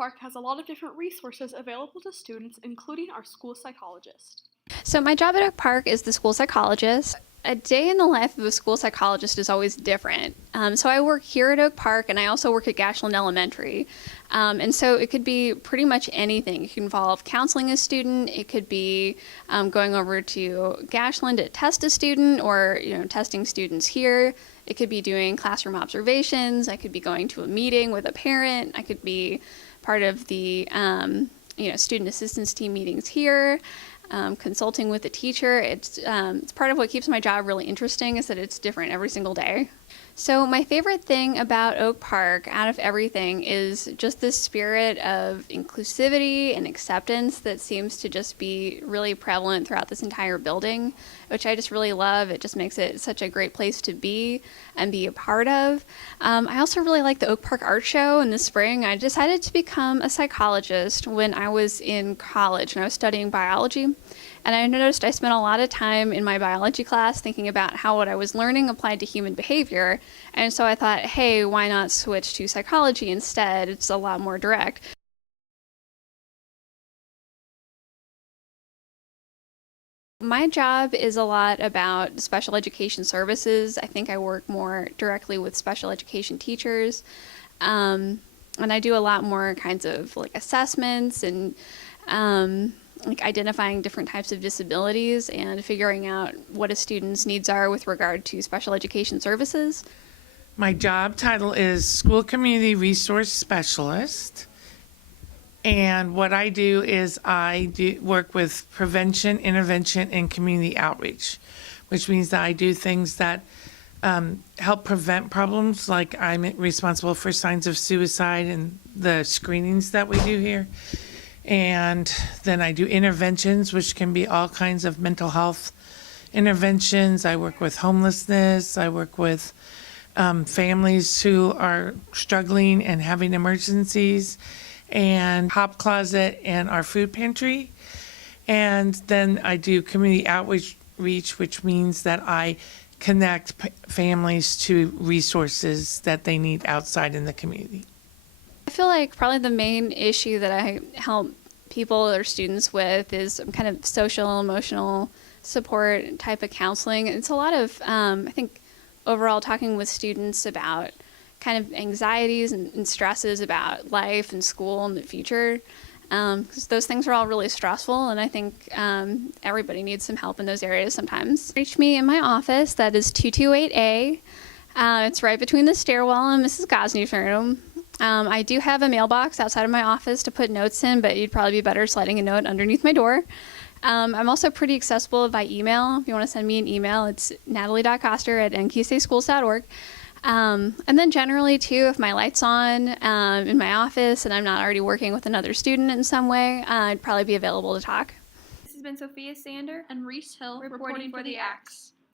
Park has a lot of different resources available to students, including our school psychologist. So my job at Oak Park is the school psychologist. A day in the life of a school psychologist is always different. So I work here at Oak Park, and I also work at Gashland Elementary. And so it could be pretty much anything. It can involve counseling a student. It could be going over to Gashland to test a student, or testing students here. It could be doing classroom observations. I could be going to a meeting with a parent. I could be part of the student assistance team meetings here. Consulting with a teacher. It's part of what keeps my job really interesting, is that it's different every single day. So my favorite thing about Oak Park, out of everything, is just this spirit of inclusivity and acceptance that seems to just be really prevalent throughout this entire building, which I just really love. It just makes it such a great place to be and be a part of. I also really like the Oak Park Art Show in the spring. I decided to become a psychologist when I was in college and I was studying biology. And I noticed I spent a lot of time in my biology class thinking about how what I was learning applied to human behavior. And so I thought, hey, why not switch to psychology instead? It's a lot more direct. My job is a lot about special education services. I think I work more directly with special education teachers. And I do a lot more kinds of assessments and identifying different types of disabilities and figuring out what a student's needs are with regard to special education services. My job title is School Community Resource Specialist. And what I do is I work with prevention, intervention, and community outreach, which means that I do things that help prevent problems. Like I'm responsible for signs of suicide and the screenings that we do here. And then I do interventions, which can be all kinds of mental health interventions. I work with homelessness. I work with families who are struggling and having emergencies, and Hop Closet and our food pantry. And then I do community outreach, which means that I connect families to resources that they need outside in the community. I feel like probably the main issue that I help people or students with is kind of social, emotional support type of counseling. It's a lot of, I think, overall talking with students about kind of anxieties and stresses about life and school and the future, because those things are all really stressful, and I think everybody needs some help in those areas sometimes. Reach me in my office. That is 228A. It's right between the stairwell and Mrs. Gosney's room. I do have a mailbox outside of my office to put notes in, but you'd probably be better sliding a note underneath my door. I'm also pretty accessible by email. If you want to send me an email, it's natalie.coster@nqstateschools.org. And then generally, too, if my light's on in my office and I'm not already working with another student in some way, I'd probably be available to talk. This has been Sophia Sander And Reese Hill reporting for the Axe.